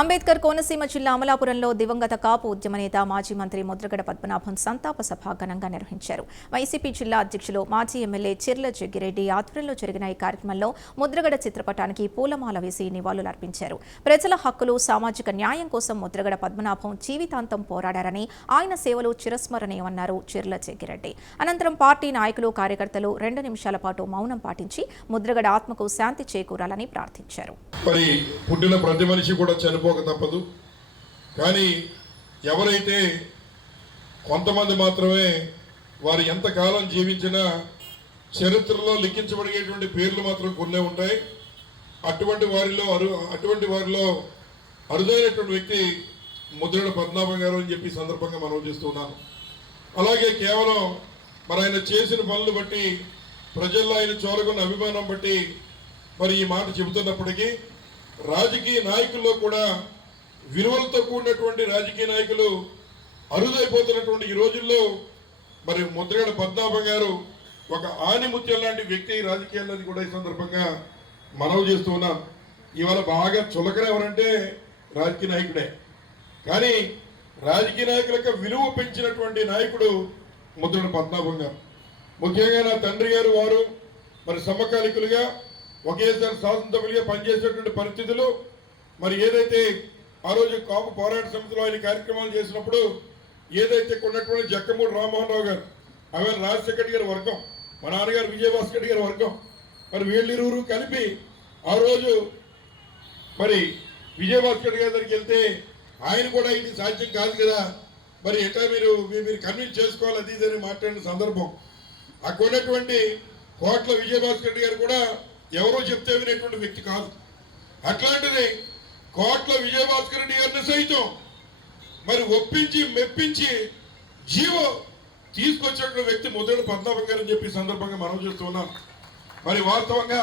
అంబేద్కర్ కోనసీమ జిల్లా అమలాపురంలో దివంగత కాపు ఉద్యమ నేత మాజీ మంత్రి ముద్రగడ పద్మనాభం సంతాప సభ ఘనంగా నిర్వహించారు. వైసీపీ జిల్లా అధ్యక్షులు మాజీ ఎమ్మెల్యే చిర్ల జగ్గిరెడ్డి ఆధ్వర్యంలో జరిగిన ఈ కార్యక్రమంలో ముద్రగడ చిత్రపటానికి పూలమాల వేసి నివాళులర్పించారు. ప్రజల హక్కులు, సామాజిక న్యాయం కోసం ముద్రగడ పద్మనాభం జీవితాంతం పోరాడారని, ఆయన సేవలు చిరస్మరణీయమన్నారు చిర్ల జగ్గిరెడ్డి. అనంతరం పార్టీ నాయకులు, కార్యకర్తలు 2 నిమిషాల పాటు మౌనం పాటించి ముద్రగడ ఆత్మకు శాంతి చేకూరాలని ప్రార్థించారు. పోక తప్పదు. కానీ ఎవరైతే కొంతమంది మాత్రమే వారు ఎంతకాలం జీవించినా చరిత్రలో లిఖించబడినటువంటి పేర్లు మాత్రం కొన్నే ఉంటాయి. అటువంటి వారిలో అరుదైనటువంటి వ్యక్తి ముద్రగడ పద్మనాభం గారు అని చెప్పి సందర్భంగా మనం చేస్తున్నాను. అలాగే కేవలం ఆయన చేసిన పనులు బట్టి, ప్రజల్లో ఆయన చూరగొన్న అభిమానం బట్టి మరి ఈ మాట చెబుతున్నప్పటికీ రాజకీయ నాయకుల్లో కూడా విలువలతో కూడినటువంటి రాజకీయ నాయకులు అరుదైపోతున్నటువంటి ఈ రోజుల్లో మరి ముద్రగడ పద్మనాభం గారు ఒక ఆనిముత్యం లాంటి వ్యక్తి రాజకీయాలని కూడా ఈ సందర్భంగా మనవి చేస్తూ ఉన్నాం. ఇవాళ బాగా చులకన ఎవరంటే రాజకీయ నాయకుడే. కానీ రాజకీయ నాయకులకు విలువ పెంచినటువంటి నాయకుడు ముద్రగడ పద్మనాభం గారు. ముఖ్యంగా నా తండ్రి గారు వారు మరి సమకాలికులుగా ఒకేసారి శాసనసభ్యులుగా పనిచేసేటువంటి పరిస్థితులు మరి ఏదైతే ఆ రోజు కాపు పోరాట సమితిలో ఆయన కార్యక్రమాలు చేసినప్పుడు ఏదైతే కొన్నటువంటి జక్కమూడి రామ్మోహన్ రావు గారు, ఆమె రాజశేఖర్ గారి వర్గం, మా నాన్నగారు విజయభాస్కర్ గారి వర్గం, మరి వీళ్ళిరువురు కలిపి ఆ రోజు మరి విజయభాస్కర్ గారి దగ్గరికి వెళ్తే ఆయన కూడా ఇది సాధ్యం కాదు కదా, మరి ఎట్లా మీరు కన్విన్స్ చేసుకోవాలి అది ఇదని మాట్లాడిన సందర్భం. అక్కడ ఉన్నటువంటి కోట్ల విజయభాస్కర్ గారు కూడా ఎవరో చెప్తే వినేటువంటి వ్యక్తి కాదు. అట్లాంటిది కోట్ల విజయభాస్కర్ రెడ్డి గారిని సైతం మరి ఒప్పించి మెప్పించి జీవో తీసుకొచ్చేటువంటి వ్యక్తి ముద్రగడ పద్మనాభం గారు అని చెప్పి సందర్భంగా మనం చేస్తున్నాం. మరి వాస్తవంగా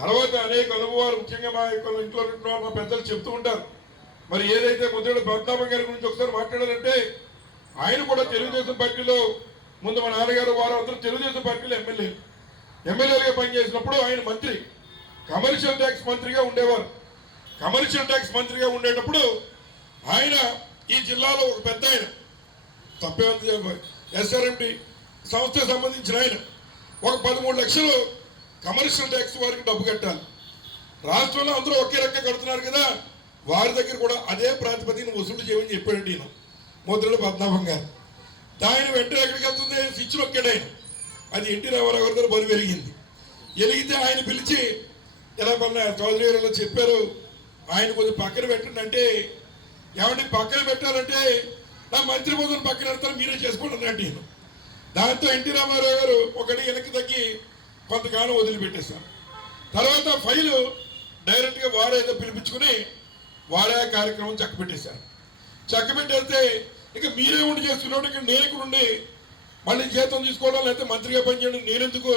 తర్వాత అనేక అనుభవాలు ముఖ్యంగా మా యొక్క ఇంట్లో మా పెద్దలు చెప్తూ ఉంటారు. మరి ఏదైతే ముద్రగడ పద్మనాభం గారి గురించి ఒకసారి మాట్లాడారంటే ఆయన కూడా తెలుగుదేశం పార్టీలో ముందు మా నాన్నగారు వారు అందరూ తెలుగుదేశం పార్టీలో ఎమ్మెల్యేలుగా పనిచేసినప్పుడు ఆయన మంత్రి, కమర్షియల్ ట్యాక్స్ మంత్రిగా ఉండేవారు. కమర్షియల్ ట్యాక్స్ మంత్రిగా ఉండేటప్పుడు ఆయన ఈ జిల్లాలో ఒక పెద్ద ఆయన ఎస్ఆర్ఎండి సంస్థకు సంబంధించిన ఆయన ఒక 13 లక్షలు కమర్షియల్ ట్యాక్స్ వారికి డబ్బు కట్టాలి. రాష్ట్రంలో అందరూ ఒకే రకంగా కడుతున్నారు కదా, వారి దగ్గర కూడా అదే ప్రాతిపదికన వసూలు చేయమని చెప్పాడు ఈయన ముద్రగడ పద్మనాభం గారు. దాని వెంటనే ఎక్కడికి వెళ్తుంది, స్విచ్ నొక్కాడు ఆయన. అది ఎన్టీ రామారావు గారి దగ్గర బలి వెలిగితే ఆయన పిలిచి ఎలా పడిన చౌదరి గారు చెప్పారు, ఆయన కొంచెం పక్కన పెట్టండి అంటే, ఏమంటే పక్కన పెట్టాలంటే నా మంత్రి పదవిని పక్కన పెడతాను మీరే చేసుకోండి అన్నట్టు నేను. దాంతో ఎన్టీ రామారావు గారు ఒకటి వెనక్కి తగ్గి కొంతకాలం వదిలిపెట్టేశారు. తర్వాత ఫైలు డైరెక్ట్గా వాడేదో పిలిపించుకుని వాడే కార్యక్రమం చక్కబెట్టేస్తే ఇక మీరే ఉండి చేసుకున్నాడు, ఇక నేను ఇక్కడ ఉండి మళ్ళీ జీతం తీసుకోవడం లేకపోతే మంత్రిగా పనిచేయడం నేనెందుకు,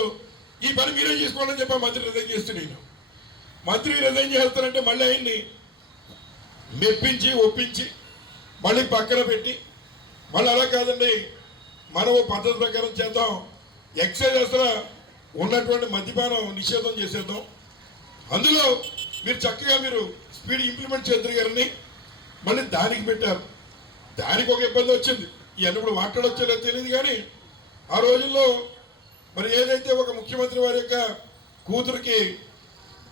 ఈ పని మీరే చేసుకోండి అని చెప్పి మంత్రి రిజైన్ చేస్తే నేను మంత్రి రిజైన్ చేస్తానంటే మళ్ళీ ఆయన్ని మెప్పించి ఒప్పించి మళ్ళీ పక్కన పెట్టి మళ్ళీ అలా కాదండి మనం పద్ధతి ప్రకారం చేద్దాం, ఎక్సైజ్ అసలు ఉన్నటువంటి మద్యపానం నిషేధం చేసేద్దాం, అందులో మీరు చక్కగా స్పీడ్ ఇంప్లిమెంట్ చేద్దరు గారిని మళ్ళీ దానికి పెట్టారు. దానికి ఒక ఇబ్బంది వచ్చింది, ఇవన్నీ కూడా మాట్లాడొచ్చో లేదో తెలియదు. కానీ ఆ రోజుల్లో మరి ఏదైతే ఒక ముఖ్యమంత్రి వారి యొక్క కూతురికి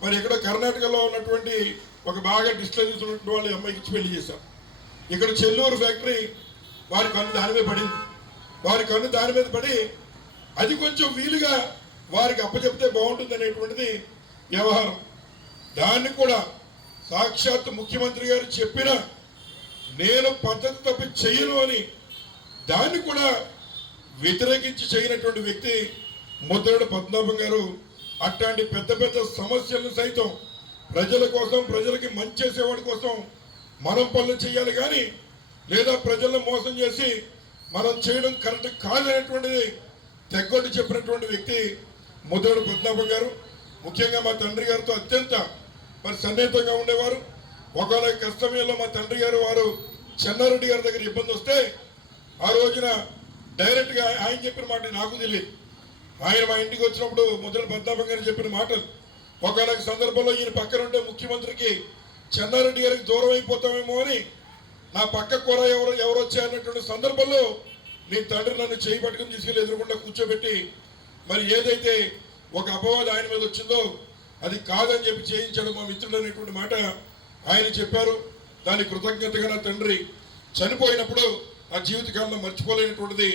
మరి ఇక్కడ కర్ణాటకలో ఉన్నటువంటి ఒక బాగా డిస్టెన్స్ ఉన్నటువంటి వాళ్ళ అమ్మాయికి ఇచ్చి పెళ్లి చేశారు. ఇక్కడ చెల్లూరు ఫ్యాక్టరీ వారి కన్ను దాని మీద పడింది. వారి కన్ను దాని మీద పడి అది కొంచెం వీలుగా వారికి అప్పచెప్తే బాగుంటుంది అనేటువంటిది వ్యవహారం. దాన్ని కూడా సాక్షాత్ ముఖ్యమంత్రి గారు చెప్పిన నేను పద్ధతి తప్పి చేయను అని దాన్ని కూడా వ్యతిరేకించి చేయనటువంటి వ్యక్తి ముద్రగడ పద్మనాభం గారు. అట్లాంటి పెద్ద పెద్ద సమస్యలను సైతం ప్రజల కోసం, ప్రజలకి మంచి చేసేవాడి కోసం మనం పనులు చేయాలి, కానీ లేదా ప్రజలను మోసం చేసి మనం చేయడం కరెక్ట్ కాదనేటువంటిది తెగొట్టి చెప్పినటువంటి వ్యక్తి ముద్రగడ పద్మనాభం గారు. ముఖ్యంగా మా తండ్రి గారితో అత్యంత మరి సన్నిహితంగా ఉండేవారు. ఒకవేళ కష్టమేలో మా తండ్రి గారు వారు చెన్నారెడ్డి గారి దగ్గర ఇబ్బంది వస్తే ఆ రోజున డైరెక్ట్గా ఆయన చెప్పిన మాట నాకు తెలియదు. ఆయన మా ఇంటికి వచ్చినప్పుడు ముద్రగడ పద్మనాభం గారు చెప్పిన మాటలు ఒకనొక సందర్భంలో ఈయన పక్కన ఉంటే ముఖ్యమంత్రికి చెన్నారెడ్డి గారికి దూరం అయిపోతామేమో అని నా పక్క కూర ఎవరు వచ్చారన్నటువంటి సందర్భంలో నీ తండ్రి నన్ను చేయి పట్టుకుని తీసుకెళ్ళి ఎదురుకుండా కూర్చోబెట్టి మరి ఏదైతే ఒక అపవాదం ఆయన మీద వచ్చిందో అది కాదని చెప్పి చేయించాడు మా మిత్రుడు అనేటువంటి మాట ఆయన చెప్పారు. దాని కృతజ్ఞతగా నా తండ్రి చనిపోయినప్పుడు నా జీవితకాలంలో మర్చిపోలేనటువంటిది.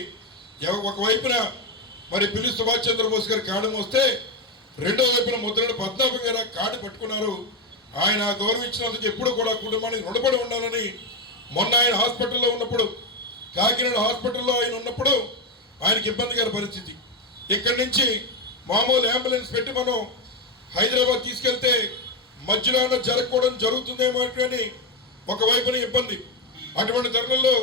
ఒకవైపున మరి పిల్లి సుభాష్ చంద్రబోస్ గారి కాడు మోస్తే రెండో వైపున ముద్రగడ పద్మనాభం గారు కాడు పట్టుకున్నారు. ఆయన గౌరవించినందుకు ఎప్పుడు కూడా కుటుంబానికి రుణపడి ఉండాలని మొన్న ఆయన హాస్పిటల్లో ఉన్నప్పుడు కాకినాడ హాస్పిటల్లో ఆయన ఉన్నప్పుడు ఆయనకి ఇబ్బందికర పరిస్థితి. ఇక్కడి నుంచి మామూలు అంబులెన్స్ పెట్టి మనం హైదరాబాద్ తీసుకెళ్తే మధ్యలో జరగకూడదు జరుగుతుందేమో అని ఒకవైపున ఇబ్బంది. అటువంటి తరుణంలో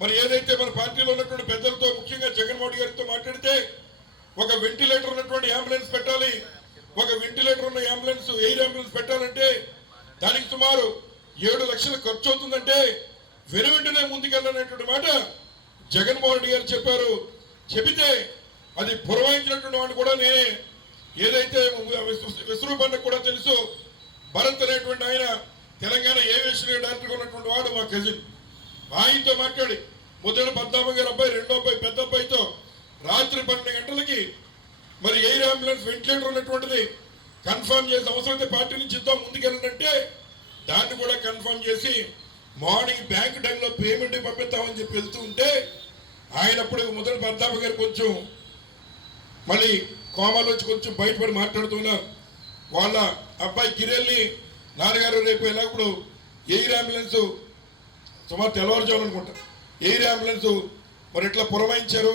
మరి ఏదైతే మన పార్టీలో ఉన్నటువంటి పెద్దలతో ముఖ్యంగా జగన్మోహన్ గారితో మాట్లాడితే ఒక వెంటిలేటర్ ఉన్నటువంటి అంబులెన్స్ పెట్టాలి, ఒక వెంటిలేటర్ ఉన్న అంబులెన్స్ ఎయిర్ అంబులెన్స్ పెట్టాలంటే దానికి సుమారు 7 లక్షలు ఖర్చు అవుతుందంటే వెనువెంటనే ముందుకెళ్ళనేటువంటి మాట జగన్మోహన్ రెడ్డి గారు చెప్పారు. చెబితే అది పురమాయించినటువంటి వాడిని కూడా నేనే. ఏదైతే విశ్వరూపానికి కూడా తెలుసు, భరత్ అనేటువంటి ఆయన తెలంగాణ ఏవియేషన్ డైరెక్టర్ ఉన్నటువంటి వాడు మా కజిన్. ఆయనతో మాట్లాడి ముద్రగడ పద్మనాభం గారి అబ్బాయి రెండో అబ్బాయి పెద్ద అబ్బాయితో రాత్రి 12 గంటలకి మరి ఎయిర్ అంబులెన్స్ వెంటిలేటర్ ఉన్నటువంటిది కన్ఫర్మ్ చేసి అవసరమైతే పార్టీ నుంచి ఇద్దాం ముందుకెళ్ళంటే దాన్ని కూడా కన్ఫర్మ్ చేసి మార్నింగ్ బ్యాంక్ టైంలో పేమెంట్ పంపిస్తామని చెప్పి వెళ్తూ ఉంటే ఆయన అప్పుడు ముద్రగడ పద్మనాభం గారు కొంచెం మళ్ళీ కోమాలోంచి కొంచెం బయటపడి మాట్లాడుతున్నారు. వాళ్ళ అబ్బాయి గిరెల్లి నాన్నగారు రేపు ఎలాగప్పుడు ఎయిర్ అంబులెన్స్ సుమారు తెల్లవారుజాము అనుకుంటా ఎయిర్ అంబులెన్స్ మరి ఎట్లా పురమాయించారు,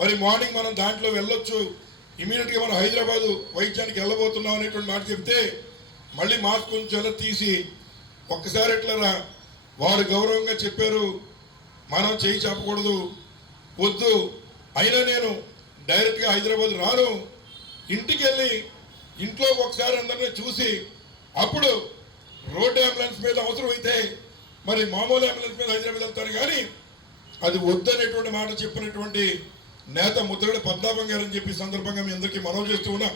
మరి మార్నింగ్ మనం దాంట్లో వెళ్ళొచ్చు, ఇమీడియట్గా మనం హైదరాబాదు వైద్యానికి వెళ్ళబోతున్నాం అనేటువంటి మాట చెప్తే మళ్ళీ మాస్క్ కొంచెం ఎలా తీసి ఒక్కసారి ఎట్లా వారు గౌరవంగా చెప్పారు, మనం చేయి చెప్పకూడదు వద్దు, అయినా నేను డైరెక్ట్గా హైదరాబాద్ రాను, ఇంటికి వెళ్ళి ఇంట్లో ఒకసారి అందరినీ చూసి అప్పుడు రోడ్ అంబులెన్స్ మీద అవసరమైతే మరి మామూలు అంబులెన్స్ మీద హైదరాబాద్ వెళ్తాను కానీ అది వద్దనేటువంటి మాట చెప్పినటువంటి నేత ముద్రగడ పద్మనాభం గారు అని చెప్పి సందర్భంగా మీ అందరికీ మనవి చేస్తూ ఉన్నా.